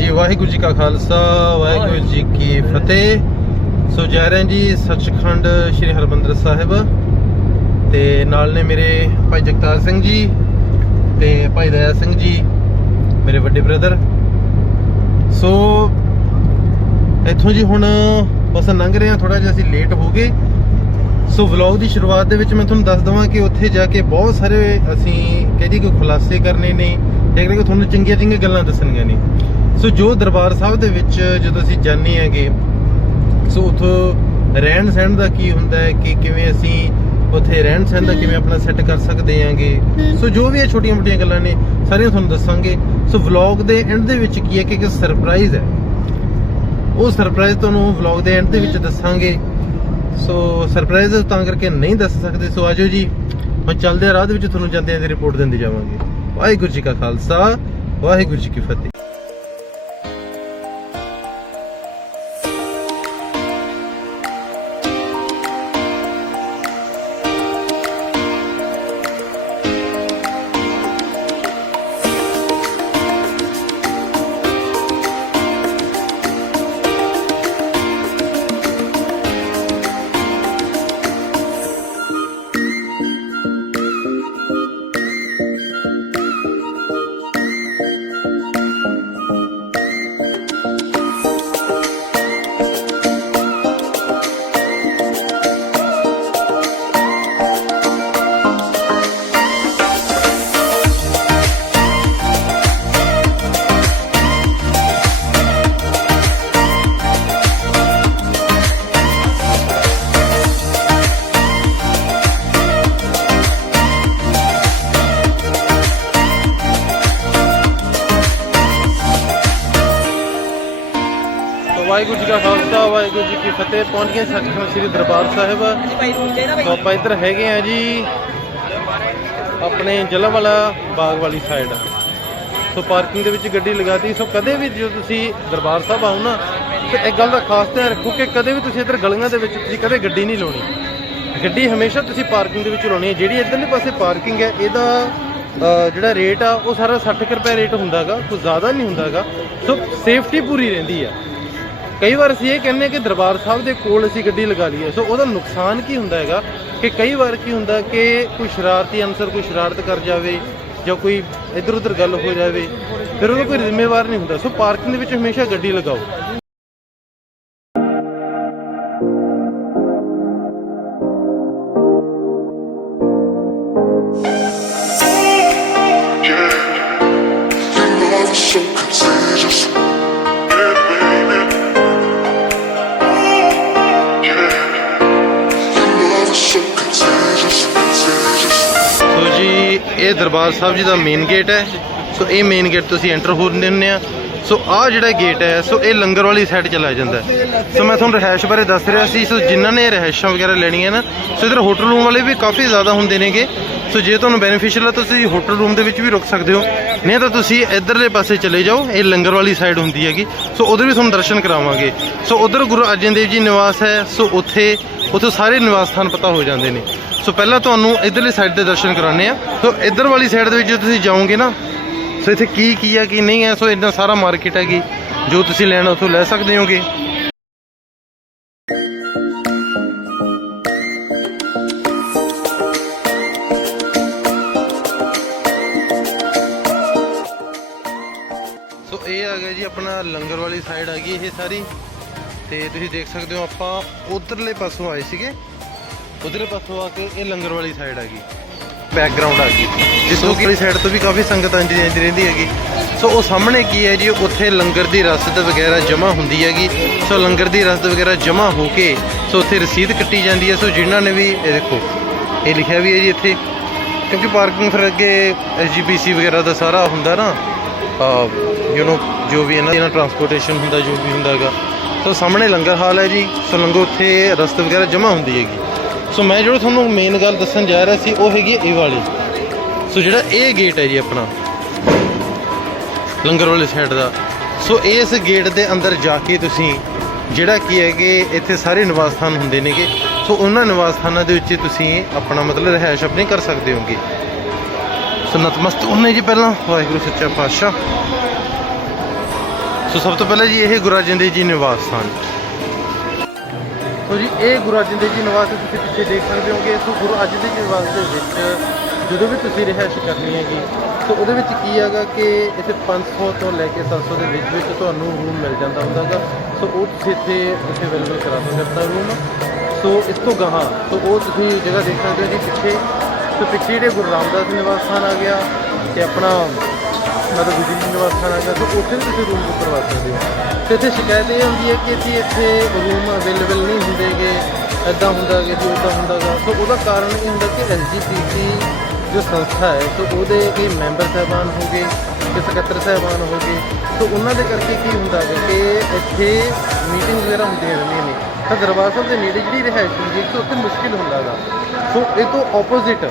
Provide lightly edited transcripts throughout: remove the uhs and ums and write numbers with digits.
जी वाहिगुरू जी का खालसा वाहिगुरू जी की फतेह। सो जा रहे हैं जी सचखंड श्री हरमंदिर साहिब ते नाल ने मेरे भाई जगतार सिंह जी ते भाई दया सिंह जी मेरे वड्डे ब्रदर। सो इत्थों जी हुण बस लंघ रहे हैं, थोड़ा जिहा असीं लेट हो गए। सो व्लॉग की शुरुआत दे विच मैं तुहानूं दस देवां कि उत्थे जाके बहुत सारे असीं कहदी कोई खुलासे करने ने ते कि तुहानूं चंगीਆਂ चंगीਆਂ गल्लां दस्सणीਆਂ ने। सो जो दरबार साहब दे विच जदों असीं जाने हैगे सो उत्थों रहन सहन का की हुंदा है कि किवें असीं उत्थे रहन सहन का किवें अपना सैट कर सकदे हांगे। सो जो भी छोटियां मोटियां गल्लां ने सारियां तुहानूं दस्सांगे। सो व्लॉग दे एंड दे विच की है कि एक सरप्राइज़ है, वो सरप्राइज़ तुहानूं व्लॉग दे एंड दे विच दस्सांगे। सो सरप्राइज़ तां करके नहीं दस सकदे। सो आजो जी हुण चलदे राह दे विच तुहानूं जांदिआं दी रिपोर्ट दिंदे जावांगे। वाहिगुरू जी का खालसा वाहिगुरू जी की फतेह। वाहिगुरू जी का खालसा वाहिगुरू जी की फतेह। पहुँच गए सचखंड श्री दरबार साहिब। तो आप इधर हैगे हैं जी अपने जलियांवाला बाग वाली साइड। सो पार्किंग दे विच गड्डी लगाती। सो कदे भी जो तुसी दरबार साहब आओ ना तो एक गल का खास ध्यान रखो कि कदे भी तुसी इधर गलियां दे विच तुसी कदे गड्डी नहीं लाउणी। गड्डी हमेशा तुसी पार्किंग दे विच लाउणी है। जिहड़ी इधरले पासे पार्किंग है इहदा जिहड़ा रेट आ वो सारा 60 रुपए रेट हुंदा गा, कुछ ज़्यादा नहीं हुंदा गा। सो सेफ्टी पूरी रहिंदी है। कई बार असीं ये कहने कि दरबार साहब के कोल असीं गड्डी लगा लीए। सो उसका नुकसान की हुंदा हैगा कि कई बार की हुंदा कि कोई शरारती अनसर कोई शरारत कर जाए या कोई इधर उधर गल हो जाए फिर वो कोई जिम्मेवार नहीं हुंदा। सो पार्किंग दे विच हमेशा गड्डी लगाओ। ये दरबार साहब जी का मेन गेट है। सो ये मेन गेट तुसी एंटर होने होंगे। सो आ जिहड़ा गेट है सो ये लंगर वाली साइड चला जाता है। सो मैं तुहानूं रहायश बारे दस रहा सी। सो जिन्हां ने रहायशां वगैरह लैणियां ना सो इधर होटल रूम वाले भी काफ़ी ज़्यादा होंदे नेगे। सो जे तुहानूं बेनीफिशियल है तो तुसी होटल रूम दे विच भी रुक सकते हो, नहीं तो तुसी इधरले पासे चले जाओ। ये लंगर वाली साइड होंदी हैगी। सो उधर भी तुहानूं दर्शन करावांगे। सो उधर गुरु अर्जन देव जी निवास है। सो उत्थे सारे निवास स्थान पता हो जाते हैं। सो पहला तुहानूं इधरली साइड के दर्शन कराने आ। तो इधर वाली साइड दे विच जो तुसीं जाओगे ना सो इत्थे की है कि नहीं है। सो इतना सारा मार्केट हैगी जो तुसीं लैना उत्थों लै सकदे होगे। सो ये आ गया जी अपना लंगर वाली साइड आ गई ये सारी। तो तुसीं देख सकते हो आपां उधरले पासों आए सीगे, उधरले पासों आके ये लंगर वाली साइड आ गई बैकग्राउंड आ गई जिसों की साइड तो भी काफ़ी संगत आंदी रहिंदी हैगी। सो वो सामने की है जी उत्थे लंगर की रसद वगैरह जमा होंदी हैगी। सो लंगर की रसद वगैरह जमा हो के सो उत्थे रसीद कट्टी जाती है। सो जिन्हों ने भी ये देखो ये लिखा भी है जी इत्थे, क्योंकि पार्किंग फिर अगे SGPC वगैरह का सारा हुंदा ना यू नो जो भी इन्हां ट्रांसपोर्टेशन हुंदा जो भी हुंदा हैगा। सो सामने लंगर हाल है जी। सो लंगर उत्थे रसद वगैरह जमा होंदी हैगी। सो मैं जो थोनों मेन गल दसन जा रहा सी वो हैगी ये वाली। सो जिहड़ा ये गेट है जी अपना लंगर वाली साइड का। सो इस गेट के अंदर जाके तुसीं जिहड़ा की है कि इत्थे सारे निवास स्थान हुंदे नेगे। सो उन्हां निवास स्थानां दे विच तुसीं अपना मतलब रिहायश अपनी कर सकते होगे। सो नतमस्तक होने जी पहला वाहिगुरू सच्चा पातशाह। ਸੋ ਸਭ ਤੋਂ ਪਹਿਲਾਂ ਜੀ ਇਹ ਗੁਰੂ ਅਰਜਨ ਦੇਵ ਜੀ ਨਿਵਾਸ ਸਥਾਨ। ਸੋ ਜੀ ਇਹ ਗੁਰੂ ਅਰਜਨ ਦੇਵ ਜੀ ਨਿਵਾਸ ਤੁਸੀਂ ਪਿੱਛੇ ਦੇਖ ਸਕਦੇ ਹੋਗੇ। ਸੋ ਗੁਰੂ ਅਰਜਨ ਦੇਵ ਜੀ ਨਿਵਾਸ ਦੇ ਵਿੱਚ ਜਦੋਂ ਵੀ ਤੁਸੀਂ ਰਿਹਾਇਸ਼ ਕਰਨੀ ਹੈਗੀ ਸੋ ਉਹਦੇ ਵਿੱਚ ਕੀ ਹੈਗਾ ਕਿ ਇੱਥੇ 500 ਤੋਂ ਲੈ ਕੇ 700 ਦੇ ਵਿੱਚ ਤੁਹਾਨੂੰ ਰੂਮ ਮਿਲ ਜਾਂਦਾ ਹੁੰਦਾ ਗਾ। ਸੋ ਉਹ ਤੁਸੀਂ ਇੱਥੇ ਅਵੇਲੇਬਲ ਕਰਾ ਸਕਦੇ ਆਪਣਾ ਰੂਮ। ਸੋ ਇਸ ਤੋਂ ਗਾਹਾਂ ਸੋ ਉਹ ਤੁਸੀਂ ਜਗ੍ਹਾ ਦੇਖ ਸਕਦੇ ਹੋ ਜੀ ਪਿੱਛੇ। ਸੋ ਪਿੱਛੇ ਜਿਹੜੇ ਗੁਰੂ ਰਾਮਦਾਸ ਨਿਵਾਸ ਸਥਾਨ ਆ ਗਿਆ ਅਤੇ ਆਪਣਾ ਮਤਲਬ ਗੁਰੂ ਜੀ ਨਿਵਾਸ ਸਥਾਨ ਆ ਗਿਆ। ਸੋ ਉੱਥੇ ਵੀ ਤੁਸੀਂ ਰੂਮ ਬੁੱਕ ਕਰਵਾ ਸਕਦੇ ਹੋ। ਅਤੇ ਇੱਥੇ ਸ਼ਿਕਾਇਤ ਇਹ ਹੁੰਦੀ ਹੈ ਕਿ ਅਸੀਂ ਇੱਥੇ ਰੂਮ ਅਵੇਲੇਬਲ ਨਹੀਂ ਹੁੰਦੇਗੇ, ਇੱਦਾਂ ਹੁੰਦਾ ਗਾ ਜੀ ਉੱਦਾਂ ਹੁੰਦਾ ਗਾ। ਸੋ ਉਹਦਾ ਕਾਰਨ ਇਹ ਹੁੰਦਾ ਕਿ SGPC ਜੋ ਸੰਸਥਾ ਹੈ ਸੋ ਉਹਦੇ ਇਹ ਮੈਂਬਰ ਸਾਹਿਬਾਨ ਹੋ ਗਏ ਤੇ ਸਕੱਤਰ ਸਾਹਿਬਾਨ ਹੋ ਗਏ। ਸੋ ਉਹਨਾਂ ਦੇ ਕਰਕੇ ਕੀ ਹੁੰਦਾ ਹੈ ਕਿ ਇੱਥੇ ਮੀਟਿੰਗ ਵਗੈਰਾ ਹੁੰਦੀਆਂ ਰਹਿੰਦੀਆਂ ਨੇ ਤਾਂ ਦਰਬਾਰ ਸਾਹਿਬ ਦੇ ਨੇੜੇ ਜਿਹੜੀ ਰਿਹਾਇਸ਼ ਹੁੰਦੀ ਹੈ ਕਿ ਉੱਥੇ ਮੁਸ਼ਕਿਲ ਹੁੰਦਾ ਗਾ। ਸੋ ਇਹ ਤੋਂ ਆਪੋਜ਼ਿਟ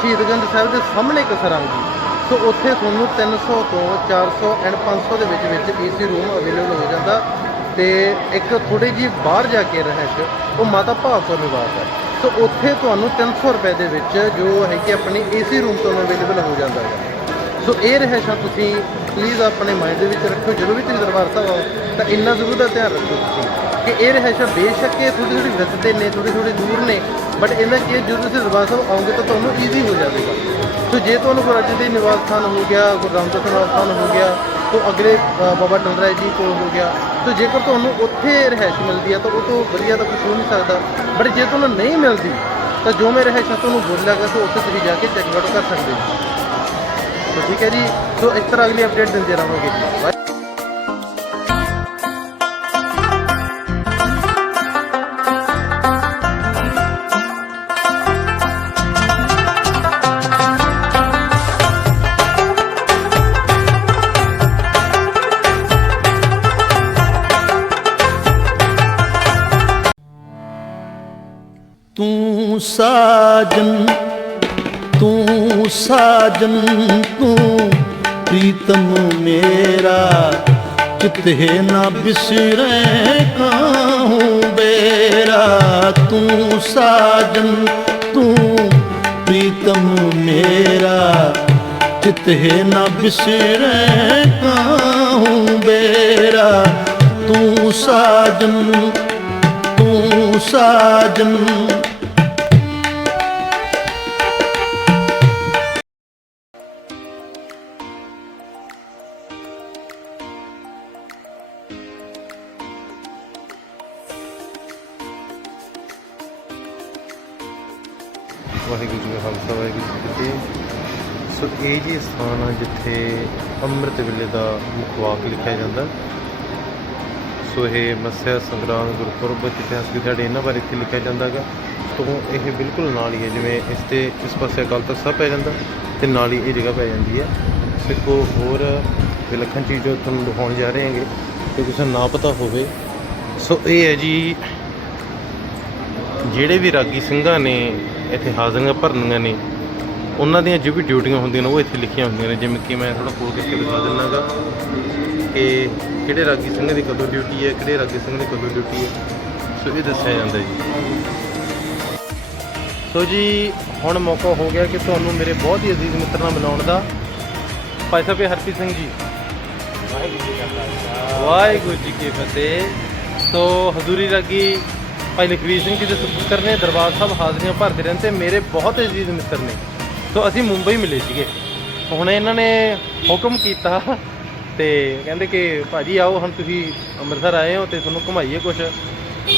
ਸ਼ਹੀਦਗੰਜ ਸਾਹਿਬ ਦੇ ਸਾਹਮਣੇ ਇੱਕ ਸਰੰਗ ਜੀ। ਸੋ ਉੱਥੇ ਤੁਹਾਨੂੰ 300 ਤੋਂ 400 ਐਂਡ 500 ਦੇ ਵਿੱਚ AC ਰੂਮ ਅਵੇਲੇਬਲ ਹੋ ਜਾਂਦਾ। ਅਤੇ ਇੱਕ ਥੋੜ੍ਹੀ ਜਿਹੀ ਬਾਹਰ ਜਾ ਕੇ ਰਿਹਾਇਸ਼ ਉਹ ਮਾਤਾ ਭਾਗ ਕੌਰ ਨਿਵਾਸ ਹੈ। ਸੋ ਉੱਥੇ ਤੁਹਾਨੂੰ 300 ਰੁਪਏ ਦੇ ਵਿੱਚ ਜੋ ਹੈ ਕਿ ਆਪਣੀ AC ਰੂਮ ਤੁਹਾਨੂੰ ਅਵੇਲੇਬਲ ਹੋ ਜਾਂਦਾ ਹੈ। ਸੋ ਇਹ ਰਿਹਾਇਸ਼ਾਂ ਤੁਸੀਂ ਪਲੀਜ਼ ਆਪਣੇ ਮਾਈਂਡ ਦੇ ਵਿੱਚ ਰੱਖੋ। ਜਦੋਂ ਵੀ ਤੁਸੀਂ ਦਰਬਾਰ ਸਾਹਿਬ ਆਓ ਤਾਂ ਇੰਨਾ ਜ਼ਰੂਰ ਦਾ ਧਿਆਨ ਰੱਖੋ ਤੁਸੀਂ ਕਿ ਇਹ ਰਿਹਾਇਸ਼ਾਂ ਬੇਸ਼ੱਕ ਇਹ ਥੋੜ੍ਹੀ ਥੋੜ੍ਹੀ ਵਿਸਤੇ ਨੇ, ਥੋੜ੍ਹੀ ਥੋੜ੍ਹੀ ਦੂਰ ਨੇ, ਬਟ ਇਹਨਾਂ ਕੀ ਹੈ ਜਦੋਂ ਤੁਸੀਂ ਦਰਬਾਰ ਸਾਹਿਬ ਆਓਗੇ ਤਾਂ ਤੁਹਾਨੂੰ ਈਜ਼ੀ ਹੋ ਜਾਵੇਗਾ। ਸੋ ਜੇ ਤੁਹਾਨੂੰ ਗੁਰੂ ਅਰਜਨ ਦੇਵ ਨਿਵਾਸ ਸਥਾਨ ਹੋ ਗਿਆ, ਗੁਰੂ ਰਾਮਦਾਸ ਨਿਵਾਸ ਸਥਾਨ ਹੋ ਗਿਆ, ਸੋ ਅਗਲੇ ਬਾਬਾ ਟੰਡਰਾ ਜੀ ਕੋਲ ਹੋ ਗਿਆ। ਸੋ ਜੇਕਰ ਤੁਹਾਨੂੰ ਉੱਥੇ ਰਿਹਾਇਸ਼ ਮਿਲਦੀ ਹੈ ਤਾਂ ਉਹ ਤੋਂ ਵਧੀਆ ਤਾਂ ਕੁਛ ਹੋ ਨਹੀਂ ਸਕਦਾ। ਬਟ ਜੇ ਤੁਹਾਨੂੰ ਨਹੀਂ ਮਿਲਦੀ ਤਾਂ ਜੋ ਮੈਂ ਰਿਹਾਇਸ਼ਾਂ ਤੁਹਾਨੂੰ ਬੋਲਿਆ ਗਿਆ ਸੋ ਉੱਥੇ ਤੁਸੀਂ ਜਾ ਕੇ ਚੈੱਕ ਆਊਟ ਕਰ ਸਕਦੇ ਹੋ। ਸੋ ਠੀਕ ਹੈ ਜੀ। ਸੋ ਇਸ ਤਰ੍ਹਾਂ ਅਗਲੀ ਅਪਡੇਟ ਦਿੰਦੇ ਰਹਾਂਗੇ ਜੀ। ਤੂੰ ਸਾਜਨ ਤੂੰ ਸਾਜਨ ਤੂੰ ਪ੍ਰੀਤਮ ਮੇਰਾ ਚਿਤੇ ਨਾ ਬਿਸਰੇ ਕਾਹੂੰ ਬੇਰਾ। ਤੂੰ ਸਾਜਨ ਤੂੰ ਪ੍ਰੀਤਮ ਮੇਰਾ ਚਿਤੇ ਨਾ ਬਿਸਰੇ ਕਾਹੂੰ ਬੇਰਾ। ਤੂੰ ਸਾਜਨ ਤੂੰ ਸਾਜਨ। ਵਾਹਿਗੁਰੂ ਜੀ ਕਾ ਖਾਲਸਾ ਵਾਹਿਗੁਰੂ ਜੀ ਕੀ ਫਤਿਹ। ਸੋ ਇਹ ਜੀ ਸਥਾਨ ਆ ਜਿੱਥੇ ਅੰਮ੍ਰਿਤ ਵੇਲੇ ਦਾ ਮੁੱਖ ਵਾਕ ਲਿਖਿਆ ਜਾਂਦਾ। ਸੋ ਇਹ ਮੱਸਿਆ ਸੰਗਰਾਮ ਗੁਰਪੁਰਬ ਇਤਿਹਾਸਕ ਦਿਹਾੜੇ ਇਹਨਾਂ ਬਾਰੇ ਇੱਥੇ ਲਿਖਿਆ ਜਾਂਦਾ ਗਾ। ਤੋਂ ਇਹ ਬਿਲਕੁਲ ਨਾਲ ਹੀ ਹੈ, ਜਿਵੇਂ ਇਸ ਪਾਸੇ ਅਕਾਲ ਤਖ਼ਤ ਸਾਹਿਬ ਪੈ ਜਾਂਦਾ ਅਤੇ ਨਾਲ ਹੀ ਇਹ ਜਗ੍ਹਾ ਪੈ ਜਾਂਦੀ ਹੈ। ਸੋ ਇੱਕ ਹੋਰ ਵਿਲੱਖਣ ਚੀਜ਼ ਜੋ ਤੁਹਾਨੂੰ ਦਿਖਾਉਣ ਜਾ ਰਹੇ ਹੈਗੇ ਅਤੇ ਕਿਸੇ ਨੂੰ ਨਾ ਪਤਾ ਹੋਵੇ। ਸੋ ਇਹ ਹੈ ਜੀ ਜਿਹੜੇ ਵੀ ਰਾਗੀ ਸਿੰਘਾਂ ਨੇ ਇੱਥੇ ਹਾਜ਼ਰੀਆਂ ਭਰਨੀਆਂ ਨੇ ਉਹਨਾਂ ਦੀਆਂ ਜੋ ਵੀ ਡਿਊਟੀਆਂ ਹੁੰਦੀਆਂ ਨੇ ਉਹ ਇੱਥੇ ਲਿਖੀਆਂ ਹੁੰਦੀਆਂ ਨੇ। ਜਿਵੇਂ ਕਿ ਮੈਂ ਥੋੜ੍ਹਾ ਕੋਲ ਕਰਕੇ ਦਿਖਾ ਦਿੰਦਾ ਗਾ ਕਿ ਕਿਹੜੇ ਰਾਗੀ ਸਿੰਘ ਦੀ ਕਦੋਂ ਡਿਊਟੀ ਹੈ, ਕਿਹੜੇ ਰਾਗੀ ਸਿੰਘ ਦੀ ਕਦੋਂ ਡਿਊਟੀ ਹੈ। ਸੋ ਇਹ ਦੱਸਿਆ ਜਾਂਦਾ ਜੀ। ਸੋ ਜੀ ਹੁਣ ਮੌਕਾ ਹੋ ਗਿਆ ਕਿ ਤੁਹਾਨੂੰ ਮੇਰੇ ਬਹੁਤ ਹੀ ਅਜ਼ੀਜ਼ ਮਿੱਤਰ ਨਾਲ ਮਿਲਾਉਣ ਦਾ। ਭਾਈ ਸਾਹਿਬ ਹਰਪ੍ਰੀਤ ਸਿੰਘ ਜੀ, ਵਾਹਿਗੁਰੂ ਜੀ ਕੀ ਫਤਿਹ। ਸੋ ਹਜ਼ੂਰੀ ਰਾਗੀ ਭਾਈ ਲਖਵੀਰ ਸਿੰਘ ਜੀ ਦੇ ਸੁਪੁੱਤਰ ਨੇ, ਦਰਬਾਰ ਸਾਹਿਬ ਹਾਜ਼ਰੀਆਂ ਭਰਦੇ ਰਹਿੰਦੇ, ਮੇਰੇ ਬਹੁਤ ਅਜ਼ੀਜ਼ ਮਿੱਤਰ ਨੇ। ਸੋ ਅਸੀਂ ਮੁੰਬਈ ਮਿਲੇ ਸੀਗੇ। ਹੁਣ ਇਹਨਾਂ ਨੇ ਹੁਕਮ ਕੀਤਾ ਅਤੇ ਕਹਿੰਦੇ ਕਿ ਭਾਜੀ ਆਓ ਹੁਣ ਤੁਸੀਂ ਅੰਮ੍ਰਿਤਸਰ ਆਏ ਹੋ ਅਤੇ ਤੁਹਾਨੂੰ ਘੁਮਾਈਏ ਕੁਛ।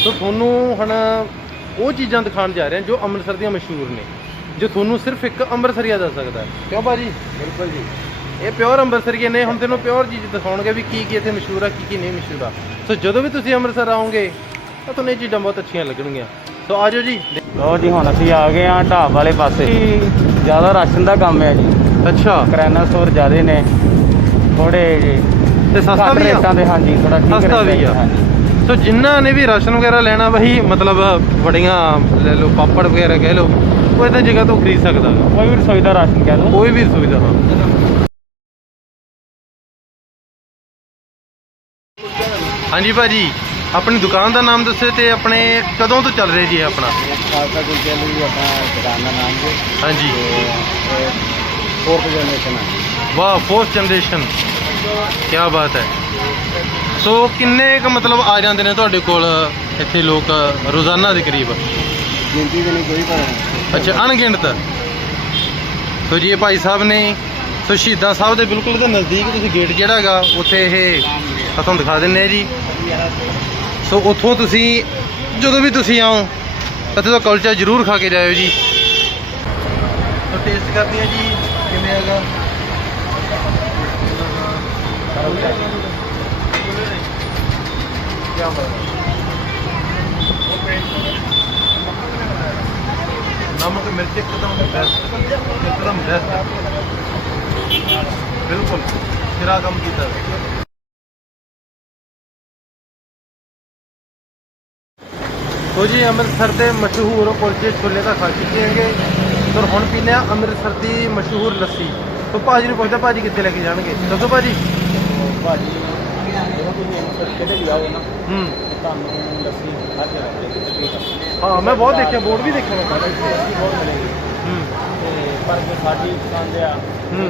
ਸੋ ਤੁਹਾਨੂੰ ਹੁਣ ਉਹ ਚੀਜ਼ਾਂ ਦਿਖਾਉਣ ਜਾ ਰਹੇ ਹਾਂ ਜੋ ਅੰਮ੍ਰਿਤਸਰ ਦੀਆਂ ਮਸ਼ਹੂਰ ਨੇ, ਜੋ ਤੁਹਾਨੂੰ ਸਿਰਫ ਇੱਕ ਅੰਮ੍ਰਿਤਸਰੀਆ ਦੱਸ ਸਕਦਾ। ਕਿਉਂ ਭਾਜੀ? ਬਿਲਕੁਲ ਜੀ, ਇਹ ਪਿਓਰ ਅੰਮ੍ਰਿਤਸਰੀਏ ਨੇ। ਹੁਣ ਤੈਨੂੰ ਪਿਓਰ ਚੀਜ਼ ਦਿਖਾਉਣਗੇ ਵੀ ਕੀ ਇੱਥੇ ਮਸ਼ਹੂਰ ਆ, ਕੀ ਨਹੀਂ ਮਸ਼ਹੂਰ ਆ। ਸੋ ਜਦੋਂ ਵੀ ਤੁਸੀਂ ਅੰਮ੍ਰਿਤਸਰ ਆਓਗੇ ਤਾਂ ਤੁਹਾਨੂੰ ਇਹ ਚੀਜ਼ਾਂ ਬਹੁਤ ਅੱਛੀਆਂ ਲੱਗਣਗੀਆਂ। ਸੋ ਆ ਜਾਓ ਜੀ। ਲਓ ਜੀ ਹੁਣ ਅਸੀਂ ਆ ਗਏ ਹਾਂ ਢਾਬ ਵਾਲੇ ਪਾਸੇ। ਜ਼ਿਆਦਾ ਰਾਸ਼ਨ ਦਾ ਕੰਮ ਹੈ ਜੀ। ਅੱਛਾ, ਕਰਿਆਨਾ ਸਟੋਰ ਜ਼ਿਆਦੇ ਨੇ, ਥੋੜੇ ਤੇ ਸਸਤਾ ਵੀ ਆ? ਰੇਟਾਂ ਦੇ, ਹਾਂਜੀ ਥੋੜਾ ਠੀਕ ਸਸਤਾ ਵੀ ਆ। ਹਾਂਜੀ। ਸੋ ਜਿਨ੍ਹਾਂ ਨੇ ਵੀ ਰਾਸ਼ਨ ਵਗੈਰਾ ਲੈਣਾ ਬਈ, ਮਤਲਬ ਬੜੀਆਂ ਲੈ ਲਓ, ਪਾਪੜ ਵਗੈਰਾ ਕਹਿ ਲਓ, ਉਹ ਇੱਦਾਂ ਜਗ੍ਹਾ ਤੋਂ ਖਰੀਦ ਸਕਦਾ। ਕੋਈ ਵੀ ਰਸੋਈ ਦਾ ਰਾਸ਼ਨ ਕਹਿ ਲਓ, ਕੋਈ ਵੀ ਸੁਵਿਧਾ। ਹਾਂ ਹਾਂਜੀ ਭਾਜੀ, ਆਪਣੀ ਦੁਕਾਨ ਦਾ ਨਾਮ ਦੱਸਿਓ ਤੇ ਆਪਣੇ ਕਦੋਂ ਤੋਂ ਚੱਲ ਰਿਹਾ ਜੀ ਇਹ ਆਪਣਾ? ਖਾਲਸਾ ਗੁਰਦੁਆਰਾ ਲਈ ਆਪਣਾ ਦੁਕਾਨ ਦਾ ਨਾਮ ਜੀ। ਹਾਂਜੀ, ਫੋਰਥ ਜਨਰੇਸ਼ਨ ਹੈ। ਵਾਹ, 4th ਜਨਰੇਸ਼ਨ। ਕੀ ਬਾਤ ਹੈ। ਸੋ ਕਿੰਨੇ ਕੁ ਮਤਲਬ ਆ ਜਾਂਦੇ ਨੇ ਤੁਹਾਡੇ ਕੋਲ ਇੱਥੇ ਲੋਕ ਰੋਜ਼ਾਨਾ ਦੇ ਕਰੀਬ? ਗਿਣਤੀ ਦੇ ਨਹੀਂ ਕੋਈ ਪਰ ਅੱਛਾ, ਅਣਗਿਣਤ। ਸੋ ਜੀ ਇਹ ਭਾਈ ਸਾਹਿਬ ਨੇ, ਸੋ ਸ਼ਹੀਦਾਂ ਸਾਹਿਬ ਦੇ ਬਿਲਕੁਲ ਦੇ ਨਜ਼ਦੀਕ ਤੁਸੀਂ ਗੇਟ ਜਿਹੜਾ ਹੈਗਾ ਉੱਥੇ ਇਹ ਤੁਹਾਨੂੰ ਦਿਖਾ ਦਿੰਦੇ ਆ ਜੀ। ਸੋ ਉੱਥੋਂ ਤੁਸੀਂ ਜਦੋਂ ਵੀ ਤੁਸੀਂ ਆਓ ਇੱਥੇ ਦਾ ਕੁਲਚਾ ਜ਼ਰੂਰ ਖਾ ਕੇ ਜਾਇਓ ਜੀ। ਸੋ ਟੇਸਟ ਕਰਦੇ ਆ ਜੀ ਕਿਵੇਂ ਹੈਗਾ। नमक मिर्च एकदम बेस्ट, एकदम बेस्ट, बिल्कुल सिरा कम की तरह। तो जी अमृतसर के मशहूर कुलचे छोले का खा चुके हैं तो हम पीने अमृतसर की मशहूर लस्सी। तो भाजी ने पूछता भाजी कितने लेके जाएंगे, दसो भाजी। हाँ मैं बहुत देखा, बोर्ड भी देखा मैं। ਬਹੁਤ ਮਿਲੇਗੀ ਪਰ ਜੋ ਸਾਡੀ ਪਸੰਦ ਆ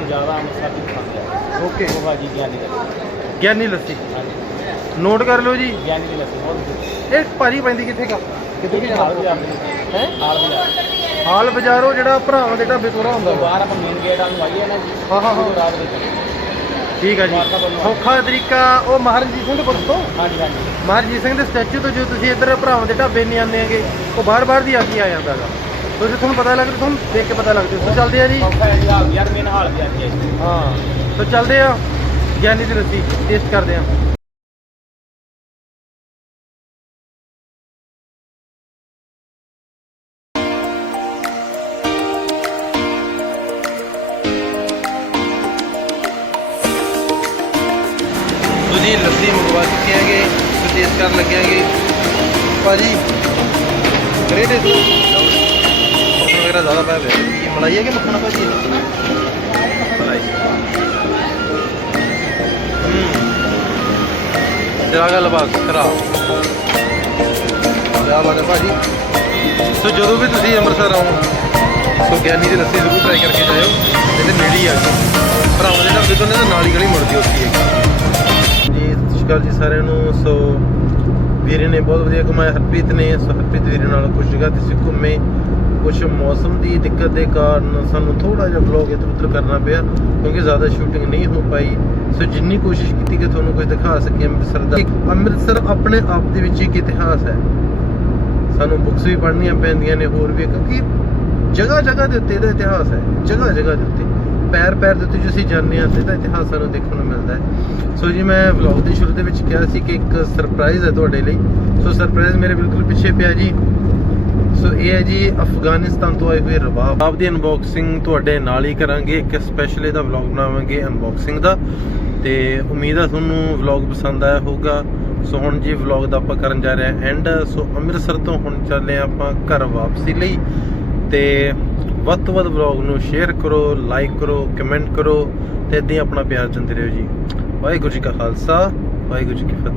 ਜ਼ਿਆਦਾ ਅੰਮ੍ਰਿਤਸਰ ਦੀ ਪਸੰਦ ਆ। ओके ਉਹ ਭਾਜੀ ਗਿਆਨੀ ਲੱਸੀ। ਗਿਆਨੀ ਲੱਸੀ ਹਾਂਜੀ ਨੋਟ ਕਰ ਲਓ ਜੀ। ਗਿਆਨੀ ਦੀ ਲੱਸੀ ਬਹੁਤ ਵਧੀਆ। ਇਹ ਭਾਜੀ ਪੈਂਦੀ ਕਿੱਥੇ ਕਾ? ਕਿੱਥੇ ਕੀ ਹਾਲ ਬਾਜ਼ਾਰ ਹੈ? ਹਾਲ ਬਾਜ਼ਾਰ ਹਾਲ ਬਾਜ਼ਾਰੋਂ ਜਿਹੜਾ ਭਰਾਵਾਂ ਦੇ ਢਾਬੇ ਕੋਲ ਹੁੰਦਾ ਵਾ। ਬਾਹਰ ਆਪਾਂ ਮੇਨ ਗੇਟ ਆ ਨੂੰ ਆਈਏ ਨਾ ਜੀ। ਹਾਂ ਹਾਂ ਹਾਂ ਰਾਤ ਦੇ ਠੀਕ ਹੈ ਜੀ। ਸੌਖਾ ਤਰੀਕਾ ਉਹ ਮਹਾਰਾਜ ਜੀ ਸਿੰਘ ਦੇ ਕੋਲ ਤੋਂ, ਹਾਂਜੀ ਹਾਂਜੀ ਮਹਾਰਾਜ ਜੀ ਸਿੰਘ ਦੇ ਸਟੈਚੂ ਤੋਂ ਜੋ ਤੁਸੀਂ ਇੱਧਰ ਭਰਾਵਾਂ ਦੇ ਢਾਬੇ ਨਹੀਂ ਆਉਂਦੇ ਹੈਗੇ ਉਹ ਬਾਹਰ ਦੀ ਆ ਕੇ ਆ ਜਾਂਦਾ ਹੈਗਾ। ਤੁਸੀਂ ਤੁਹਾਨੂੰ ਪਤਾ ਲੱਗ ਤੁਹਾਨੂੰ ਦੇਖ ਕੇ ਪਤਾ ਲੱਗਦਾ। ਸੋ ਚੱਲਦੇ ਆ ਜੀ। ਸੌਖਾ ਹੈ ਜੀ ਹਾਲ ਬਾਜ਼ਾਰ ਮੇਨ ਹਾਲ ਬਾਜ਼ਾਰ ਜੀ। ਹਾਂ ਸੋ ਚੱਲਦੇ ਆ ਗਿਆਨੀ ਦੀ ਲੱਸੀ ਟੇਸਟ ਕਰਦੇ ਆ। जी लस्सी मंगवा चुके हैं, टेस्ट कर लगे हैं भाजी। ग्रेट मक्खन वगैरह ज़्यादा पाया हुआ है। ये मलाई है कि मक्खन भाजी? मलाई। जरा गल बस खराब क्या बात है भाजी। सो जो भी तुम अमृतसर आओ सो ज्ञानी की लस्सी जरूर ट्राई करके जाओ। ये नेड़े ही आ गई भरावां दे ढाबे तो नाल ही गली मुड़ती होती है जी। सत श्री अकाल जी सारिਆਂ ਨੂੰ। सो ਵੀਰੇ ਨੇ ਬਹੁਤ ਵਧੀਆ ਘੁਮਾਇਆ, ਹਰਪ੍ਰੀਤ ਨੇ। ਸੋ ਹਰਪ੍ਰੀਤ ਵੀਰੇ ਨਾਲ ਕੁਝ ਜਗ੍ਹਾ ਤੇ ਅਸੀਂ ਘੁੰਮੇ। ਕੁਝ ਮੌਸਮ ਦੀ ਦਿੱਕਤ ਦੇ ਕਾਰਨ ਸਾਨੂੰ ਥੋੜਾ ਜਿਹਾ ਵਲੌਗ ਇੱਧਰ ਉੱਧਰ ਕਰਨਾ ਪਿਆ ਕਿਉਂਕਿ ਜ਼ਿਆਦਾ ਸ਼ੂਟਿੰਗ ਨਹੀਂ ਹੋ ਪਾਈ। ਸੋ ਜਿੰਨੀ ਕੋਸ਼ਿਸ਼ ਕੀਤੀ ਕਿ ਤੁਹਾਨੂੰ ਕੁਝ ਦਿਖਾ ਸਕੀਏ ਅੰਮ੍ਰਿਤਸਰ ਦਾ। ਅੰਮ੍ਰਿਤਸਰ ਆਪਣੇ ਆਪ ਦੇ ਵਿੱਚ ਇੱਕ ਇਤਿਹਾਸ ਹੈ। ਸਾਨੂੰ ਬੁੱਕਸ ਵੀ ਪੜ੍ਹਨੀਆਂ ਪੈਂਦੀਆਂ ਨੇ ਹੋਰ ਵੀ, ਕਿਉਂਕਿ ਜਗ੍ਹਾ ਜਗ੍ਹਾ ਦੇ ਉੱਤੇ ਇਹਦਾ ਇਤਿਹਾਸ ਹੈ। ਜਗ੍ਹਾ ਜਗ੍ਹਾ ਦੇ ਉੱਤੇ ਪੈਰ ਪੈਰ ਦੇ ਉੱਤੇ ਜੋ ਅਸੀਂ ਜਾਂਦੇ ਹਾਂ ਇਹਦਾ ਇਤਿਹਾਸ ਸਾਨੂੰ ਦੇਖਣ ਨੂੰ ਮਿਲਦਾ ਹੈ। ਸੋ ਜੀ ਮੈਂ ਵਲੌਗ ਦੇ ਸ਼ੁਰੂ ਦੇ ਵਿੱਚ ਕਿਹਾ ਸੀ ਕਿ ਇੱਕ ਸਰਪ੍ਰਾਈਜ਼ ਹੈ ਤੁਹਾਡੇ ਲਈ। ਸੋ ਸਰਪ੍ਰਾਈਜ਼ ਮੇਰੇ ਬਿਲਕੁਲ ਪਿੱਛੇ ਪਿਆ ਜੀ। ਸੋ ਇਹ ਹੈ ਜੀ ਅਫਗਾਨਿਸਤਾਨ ਤੋਂ ਆਏ ਹੋਏ ਰਬਾਬ ਦੀ ਅਨਬਾਕਸਿੰਗ ਤੁਹਾਡੇ ਨਾਲ ਹੀ ਕਰਾਂਗੇ। ਇੱਕ ਸਪੈਸ਼ਲ ਇਹਦਾ ਵਲੌਗ ਬਣਾਵਾਂਗੇ ਅਨਬਾਕਸਿੰਗ ਦਾ, ਤੇ ਉਮੀਦ ਹੈ ਤੁਹਾਨੂੰ ਵਲੌਗ ਪਸੰਦ ਆਇਆ ਹੋਊਗਾ। ਸੋ ਹੁਣ ਜੀ ਵਲੌਗ ਦਾ ਆਪਾਂ ਕਰਨ ਜਾ ਰਹੇ ਹਾਂ ਐਂਡ। ਸੋ ਅੰਮ੍ਰਿਤਸਰ ਤੋਂ ਹੁਣ ਚੱਲੇ ਆਪਾਂ ਘਰ ਵਾਪਸੀ ਲਈ, ਤੇ ਵੱਧ ਤੋਂ ਵੱਧ ਵਲੌਗ ਨੂੰ ਸ਼ੇਅਰ ਕਰੋ, ਲਾਈਕ ਕਰੋ, ਕਮੈਂਟ ਕਰੋ, ਤੇ ਇੱਦਾਂ ਹੀ ਆਪਣਾ ਪਿਆਰ ਦਿੰਦੇ ਰਹੋ ਜੀ। ਵਾਹਿਗੁਰੂ ਜੀ ਕਾ ਖਾਲਸਾ, ਵਾਹਿਗੁਰੂ ਜੀ ਕੀ ਫਤਿਹ।